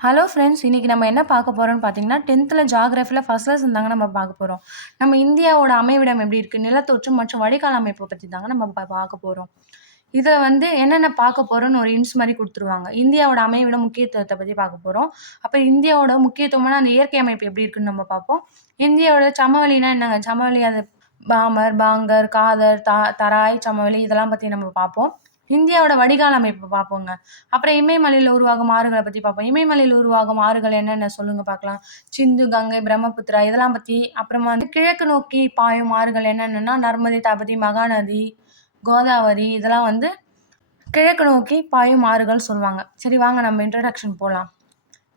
Hello friends, இன்னைக்கு நம்ம என்ன பார்க்க போறோம்னு பார்த்தீங்கன்னா, 10th ஜியோகிராஃபில ஃபர்ஸ்ட் லெசன் தாங்க நம்ம பார்க்க போறோம். நம்ம இந்தியாவோட அமைவிடம் எப்படி இருக்கு, நிலத்தோற்றம் மற்றும் வடிகால் அமைப்ப பத்தி தாங்க நம்ம பார்க்க போறோம். இதில வந்து என்னென்ன பார்க்க போறோம்னு ஒரு ஹிண்ட்ஸ் மாரி குடுத்துருவாங்க. இந்தியாவோட அமைவிடம் முக்கியத்துவத்த பத்தி பார்க்க போறோம். அப்புறம் இந்தியாவோட முக்கியத்துவமான அந்த இயற்கை அமைப்பு எப்படி இருக்குன்னு நம்ம பார்ப்போம். இந்தியாவோட சமவெளினா என்னங்க? சமவெளி அது பாமர், பாங்கர், காதர், தராய் சமவெளி இதெல்லாம் பத்தி நம்ம பார்ப்போம். இந்தியாவோட வடிகால் அமைப்பு பார்ப்போங்க. அப்புறம் இமயமலையில உருவாகும் ஆறுகள பத்தி பார்ப்போம். இமயமலையில உருவாகும் ஆறுகள் என்னென்ன சொல்லுங்க பார்க்கலாம்? சிந்து, கங்கை, பிரம்மபுத்திரா இதெல்லாம் பத்தி. அப்புறமா வந்து கிழக்கு நோக்கி பாயும் ஆறுகள் என்னென்னன்னா, நர்மதை, தாபதி, மகாநதி, கோதாவரி இதெல்லாம் வந்து கிழக்கு நோக்கி பாயும் ஆறுகள் சொல்லுவாங்க. சரி வாங்க நம்ம இன்ட்ரோடக்ஷன் போலாம்.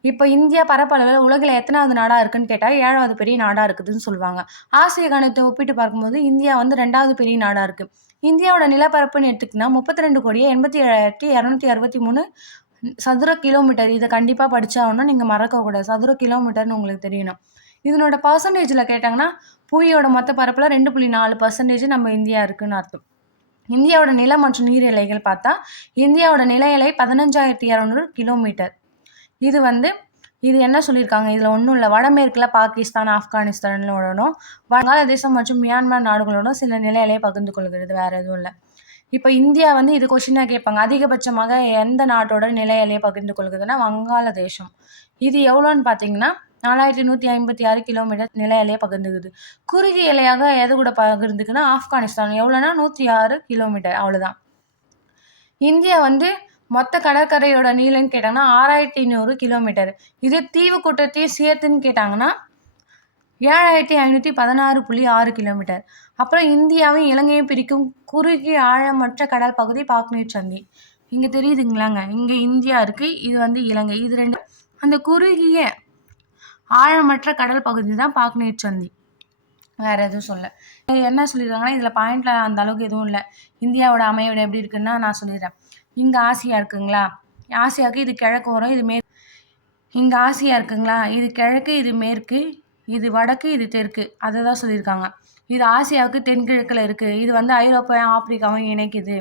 இப்ப இந்தியா பரப்பளவுல உலகில எத்தனாவது நாடா இருக்குன்னு கேட்டா, 7வது பெரிய நாடா இருக்குதுன்னு சொல்லுவாங்க. ஆசிய கண்டத்த ஒப்பிட்டு பார்க்கும்போது இந்தியா வந்து 2வது பெரிய நாடா இருக்கு. இந்தியாவோட நிலப்பரப்புன்னு எடுத்துக்கிட்டா 32,87,263 சதுர கிலோமீட்டர். இத கண்டிப்பா படிச்சாகணும். நீங்க மறக்கக்கூடாது. சதுர கிலோமீட்டர்ன்னு உங்களுக்கு தெரியணும். இதனோட பெர்சன்டேஜ்ல கேட்டாங்கன்னா, புவியோட மொத்த பரப்புல 2.4% நம்ம இந்தியா இருக்குன்னு அர்த்தம். இந்தியாவோட நிலம் மற்றும் நீர் எல்லைகள் பார்த்தா, இந்தியாவோட நில எல்லை 15,200 கிலோமீட்டர். இது வந்து இது என்ன சொல்லியிருக்காங்க, இதில் ஒன்றும் இல்லை. வடமேற்குல பாகிஸ்தான், ஆப்கானிஸ்தானோடனும் வங்காளதேசம் மற்றும் மியான்மர் நாடுகளோடும் சில நில எல்லையை பகிர்ந்து கொள்கிறது. வேற எதுவும் இல்லை. இப்போ இந்தியா வந்து இது கொஸ்டினாக கேட்பாங்க. அதிகபட்சமாக எந்த நாட்டோட நில எல்லையை பகிர்ந்து கொள்கிறதுனா வங்காளதேசம். இது எவ்வளோன்னு பார்த்தீங்கன்னா 4156 கிலோமீட்டர் நில எல்லையை பகிர்ந்துக்குது. குறுகிய எல்லையாக எது கூட பகிர்ந்துக்குன்னா ஆப்கானிஸ்தான். எவ்வளோனா 106 கிலோமீட்டர். அவ்வளோதான். இந்தியா வந்து மொத்த கடற்கரையோட நீளம்னு கேட்டாங்கன்னா 6500 கிலோமீட்டர். இது தீவு கூட்டத்தையும் சேர்த்துன்னு கேட்டாங்கன்னா 7516.6 கிலோமீட்டர். அப்புறம் இந்தியாவையும் இலங்கையும் பிரிக்கும் குறுகிய ஆழமற்ற கடல் பகுதி பாக்நீர் சந்தி. இங்க தெரியுதுங்களாங்க, இங்க இந்தியா இருக்கு, இது வந்து இலங்கை. இது ரெண்டு அந்த குறுகிய ஆழமற்ற கடல் பகுதி தான் பாக்நீர் சந்தி. வேற எதுவும் சொல்ல. என்ன சொல்லியிருக்காங்கன்னா, இதில் பாயிண்ட்ல அந்த அளவுக்கு எதுவும் இல்லை. இந்தியாவோட அமைவிடம் எப்படி இருக்குன்னா நான் சொல்லிடுறேன். இங்க ஆசியா இருக்குங்களா, ஆசியாவுக்கு இது கிழக்கு வரும், இது மேற்கு. இங்க ஆசியா இருக்குங்களா, இது கிழக்கு, இது மேற்கு, இது வடக்கு, இது தெற்கு. அதை தான் சொல்லியிருக்காங்க. இது ஆசியாவுக்கு தென்கிழக்கில் இருக்கு. இது வந்து ஐரோப்பாவும் ஆப்பிரிக்காவும் இணைக்குது.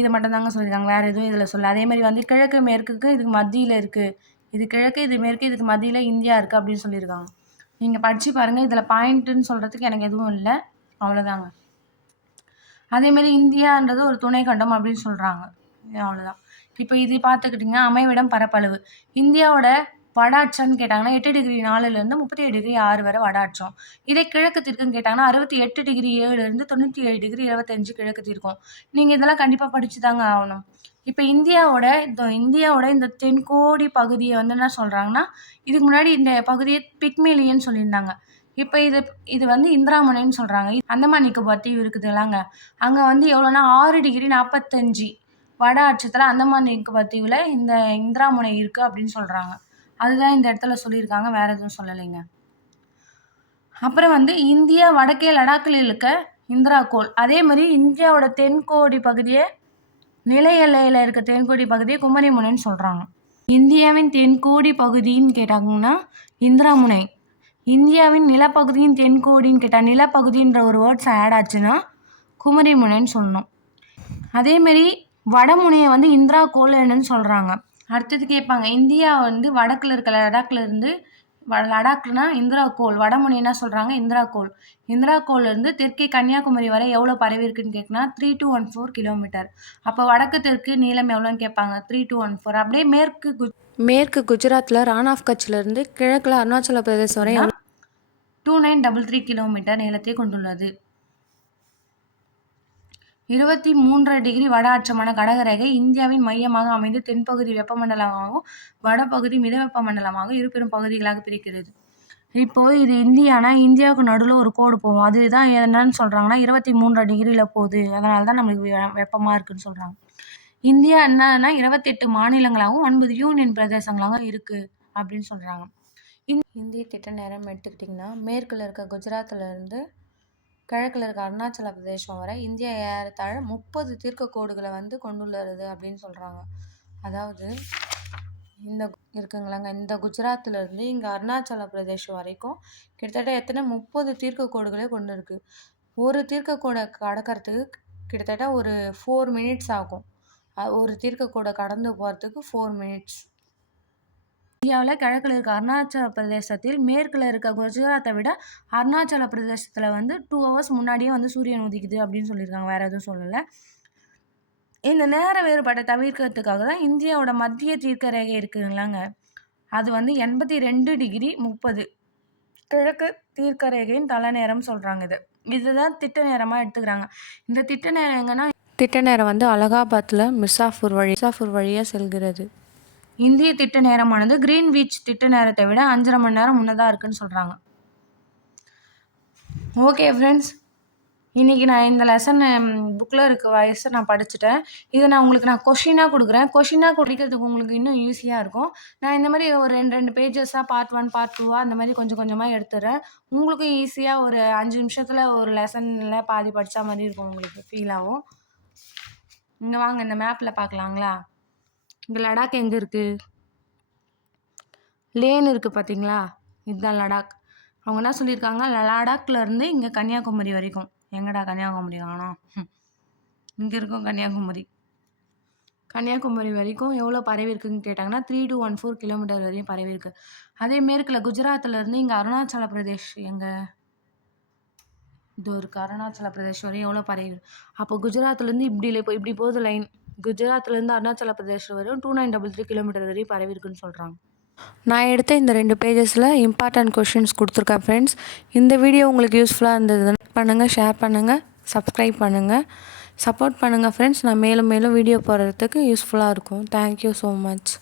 இது மட்டும் தாங்க சொல்லியிருக்காங்க. வேற எதுவும் இதில் சொல்ல. அதே மாதிரி வந்து கிழக்கு மேற்குக்கு இதுக்கு மத்தியில் இருக்கு. இது கிழக்கு, இது மேற்கு, இதுக்கு மத்தியில் இந்தியா இருக்கு அப்படின்னு சொல்லியிருக்காங்க. நீங்க படிச்சு பாருங்க. இதில் பாயிண்ட்டுன்னு சொல்றதுக்கு எனக்கு எதுவும் இல்லை. அவ்வளோதாங்க. அதே மாதிரி இந்தியான்றது ஒரு துணை கண்டம் அப்படின்னு சொல்றாங்க. அவ்வளோதான். இப்போ இது பார்த்துக்கிட்டிங்கன்னா அமைவிடம் பரப்பளவு. இந்தியாவோட வட அச்சம்னு கேட்டாங்கன்னா 8°4 37°6 வரை வட அச்சம். இதே கிழக்கு தெற்குன்னு கேட்டாங்கன்னா 68°7 97°25 கிழக்கு தீர்க்கும். நீங்க இதெல்லாம் கண்டிப்பா படிச்சு தாங்க ஆகணும். இப்போ இந்தியாவோட இந்த தென்கோடி பகுதியை வந்து என்ன சொல்றாங்கன்னா, இதுக்கு முன்னாடி இந்த பகுதியை பிக்மேலியன்னு சொல்லியிருந்தாங்க. இப்போ இது வந்து இந்திராமுனைன்னு சொல்றாங்க. அந்தமான் நிக்கோபார் தீவு இருக்குதுல்லாங்க, அங்க வந்து எவ்வளோனா 6°45 வட அச்சத்துல அந்தமான் நிக்கோபார் தீவுல இந்த இந்திராமுனை இருக்கு அப்படின்னு சொல்றாங்க. அதுதான் இந்த இடத்துல சொல்லியிருக்காங்க. வேற எதுவும் சொல்லலைங்க. அப்புறம் வந்து இந்தியா வடக்கே லடாக்கில் இருக்க இந்திராகோள். அதே மாதிரி இந்தியாவோட தென்கோடி பகுதியை நில எல்லையில இருக்க தென்கோடி பகுதியை குமரிமுனைன்னு சொல்றாங்க. இந்தியாவின் தென்கோடி பகுதின்னு கேட்டாங்கன்னா இந்திராமுனை. இந்தியாவின் நிலப்பகுதியின் தென்கோடின்னு கேட்டால் நிலப்பகுதின்ற ஒரு வேர்ட்ஸ் ஆட் ஆச்சுன்னா குமரிமுனைன்னு சொல்லணும். அதேமாரி வடமுனையை வந்து இந்திரா கோல்னு சொல்கிறாங்க. அடுத்தது கேட்பாங்க, இந்தியா வந்து வடக்கில் இருக்க லடாக்னா இந்திரா கோல், வடமுனை என்ன சொல்கிறாங்க இந்திரா கோல். இந்திரா கோல்லேருந்து தெற்கே கன்னியாகுமரி வரை எவ்வளோ பரவி இருக்குன்னு கேட்குனா 3214 கிலோமீட்டர். அப்போ வடக்கு தெற்கு நீளம் எவ்வளோன்னு கேட்பாங்க 3214. அப்படியே மேற்கு குஜராத்தில் ரான் ஆஃப் கட்சிலேருந்து கிழக்கில் அருணாச்சல பிரதேசம் வரை 2933 கிலோமீட்டர் நீளத்தை கொண்டுள்ளது. 23.5 வட அச்சமான கடகரேகை இந்தியாவின் மையமாக அமைந்து தென்பகுதி வெப்பமண்டலமாகவும் வடபகுதி மித வெப்பமண்டலமாக இருபெரும் பகுதிகளாக பிரிக்கிறது. இப்போ இது இந்தியானா இந்தியாவுக்கு நடுவில் ஒரு கோடு போகும். அதுதான் என்னன்னு சொல்றாங்கன்னா 23.5 போகுது. அதனால தான் நம்மளுக்கு வெப்பமாக இருக்குன்னு சொல்றாங்க. இந்தியா என்னன்னா 28 மாநிலங்களாகவும் 9 யூனியன் பிரதேசங்களாகவும் இருக்கு அப்படின்னு சொல்றாங்க. இந்திய திட்ட நேரம் எடுத்துக்கிட்டிங்கன்னா மேற்குல இருக்க குஜராத்தில் இருந்து கிழக்கில் இருக்க அருணாச்சல பிரதேசம் வரை இந்தியா ஏறத்தாழ 30 தீர்க்க கோடுகளை வந்து கொண்டுள்ளது அப்படின்னு சொல்கிறாங்க. அதாவது இந்த குஜராத்தில் இருந்து இங்கே அருணாச்சல பிரதேசம் வரைக்கும் கிட்டத்தட்ட எத்தனை 30 தீர்க்க கோடுகளே கொண்டு இருக்கு. ஒரு தீர்க்க கோடை கடக்கிறதுக்கு கிட்டத்தட்ட ஒரு 4 மினிட்ஸ் ஆகும். ஒரு தீர்க்க கோடை கடந்து போகிறதுக்கு 4 மினிட்ஸ். இந்தியாவில் கிழக்கில் இருக்க அருணாச்சல பிரதேசத்தில் மேற்கில் இருக்க குஜராத்தை விட அருணாச்சல பிரதேசத்தில் வந்து 2 ஹவர்ஸ் முன்னாடியே வந்து சூரியன் உதிக்குது அப்படின்னு சொல்லியிருக்காங்க. வேறு எதுவும் சொல்லலை. இந்த நேர வேறுபாட்டை தவிர்க்கிறதுக்காக தான் இந்தியாவோட மத்திய தீர்க்க ரேகை இருக்குங்களாங்க, அது வந்து 82°30 கிழக்கு தீர்க்க ரேகையின் தலைநேரம் சொல்கிறாங்க. இதுதான் திட்ட நேரமாக எடுத்துக்கிறாங்க. இந்த திட்ட நேரம் எங்கன்னா, திட்ட நேரம் வந்து அலகாபாத்தில் மிர்சாபூர் வழியாக செல்கிறது. இந்திய திட்ட நேரமானது கிரீன்விச் திட்ட நேரத்தை விட 5.5 மணி நேரம் முன்னதாக இருக்குன்னு சொல்கிறாங்க. ஓகே ஃப்ரெண்ட்ஸ், இன்றைக்கி நான் இந்த லெசன் புக்கில் இருக்க வயசை நான் படிச்சுட்டேன். இதை நான் உங்களுக்கு கொஷினாக கொடுக்குறேன். கொஷினாக படிக்கிறதுக்கு உங்களுக்கு இன்னும் ஈஸியாக இருக்கும். நான் இந்த மாதிரி ஒரு 2 பேஜஸாக பார்ட் 1 பார்ட் 2 அந்த மாதிரி கொஞ்சம் கொஞ்சமாக எடுத்துடுறேன். உங்களுக்கும் ஈஸியாக ஒரு 5 நிமிஷத்தில் ஒரு லெசனில் பாதி படித்தா மாதிரி இருக்கும், உங்களுக்கு ஃபீல் ஆகும். இங்கே வாங்க, இந்த மேப்பில் பார்க்கலாங்களா? இங்கே லடாக் எங்கே இருக்குது? லேன் இருக்குது பார்த்தீங்களா? இதுதான் லடாக். அவங்க என்ன சொல்லியிருக்காங்க, லடாக்லேருந்து இங்கே கன்னியாகுமரி வரைக்கும். எங்கடா கன்னியாகுமரி காணோம்? இங்கே இருக்கும் கன்னியாகுமரி வரைக்கும் எவ்வளோ பரவி இருக்குன்னு கேட்டாங்கன்னா 3214 கிலோமீட்டர் வரையும் பரவி இருக்கு. அதே மேற்கில் குஜராத்லேருந்து இங்கே அருணாச்சல பிரதேஷ் இது இருக்குது. அருணாச்சல பிரதேஷ் வரையும் எவ்வளோ பரவி. அப்போ குஜராத்லேருந்து இப்படி போகுது லைன். குஜராத்லேருந்து அருணாச்சல பிரதேஷ் வரையும் 2933 கிலோமீட்டர் வரையும் பரவி இருக்குன்னு சொல்கிறாங்க. நான் எடுத்த இந்த 2 பேஜஸில் இம்பார்ட்டன்ட் கொஷின்ஸ் கொடுத்துருக்கேன் ஃப்ரெண்ட்ஸ். இந்த வீடியோ உங்களுக்கு யூஸ்ஃபுல்லாக இருந்ததுன்னா பண்ணுங்கள், ஷேர் பண்ணுங்கள், சப்ஸ்கிரைப் பண்ணுங்கள், சப்போர்ட் பண்ணுங்கள் ஃப்ரெண்ட்ஸ். நான் மேலும் வீடியோ போடுறதுக்கு யூஸ்ஃபுல்லாக இருக்கும். Thank you so much.